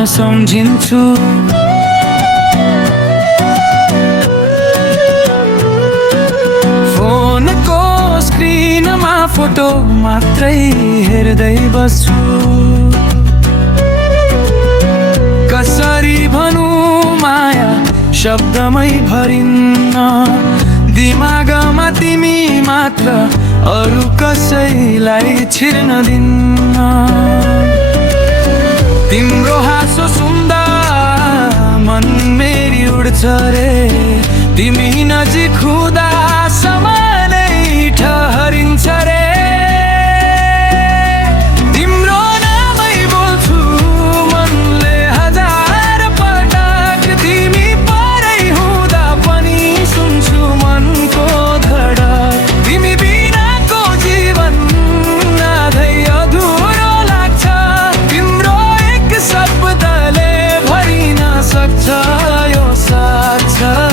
समान सम्झिन्छु। फोनको स्क्रिनमा फोटो मात्रै हेर्दै बस्छु। कसरी भनौँ माया शब्दमै भरिन्न, दिमागमा तिमी मात्र अरू कसैलाई छिर्न दिन्न। तिम्रो हाँसो सुन्दा मन मेरी उड्छ रे, तिमी नजिक हुँदा समानै ठहरिन्छ रे। तिम्रो नामै बोल्छु मनले हजार पटक, तिमी परै हुँदा पनि सुन्छु मनको धडक। तिमी बिनाको जीवन आधै अधुरो लाग्छ, तिम्रो एक शब्दले भरिन सक्छ यो साक्षर।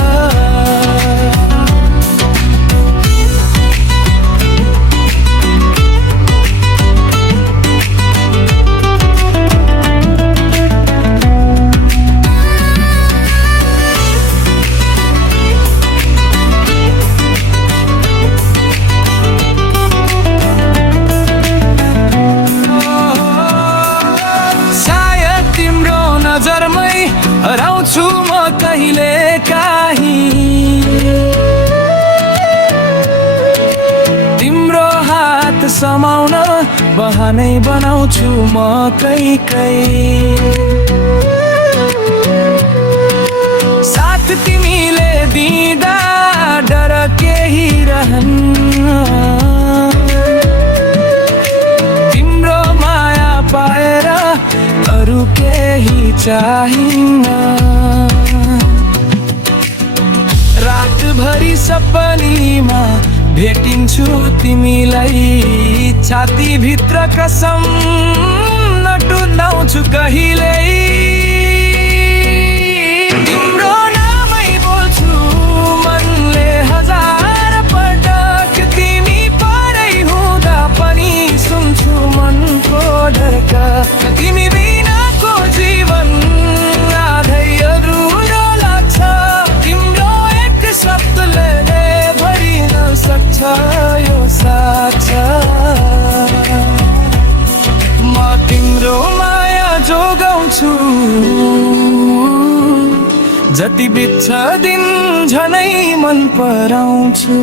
नजरमै हराउँछु म कहिले काहीँ, तिम्रो हात समाउन बहानै बनाउँछु म कहीँ। साथ तिमीले दिँदा डर केही रहन्न, तिम्रो माया पाएर अरू केही चाहिन्न। रातभरि सपनीमा भेटिन्छु तिमीलाई, छातीभित्र कसम नटुलाउँछु कहिल्यै। तिम्रो नामै बोल्छु मनले हजार पटक, तिमी परै हुँदा पनि सुन्छु मनको धडक। तिमी बिनाको जीवन आधै अधुरो लाग्छ, तिम्रो एक शब्दले भरिन सक्छ यो साक्षर। म तिम्रो माया जोगाउँछु, जति बित्छ दिन झनै मन पराउँछु।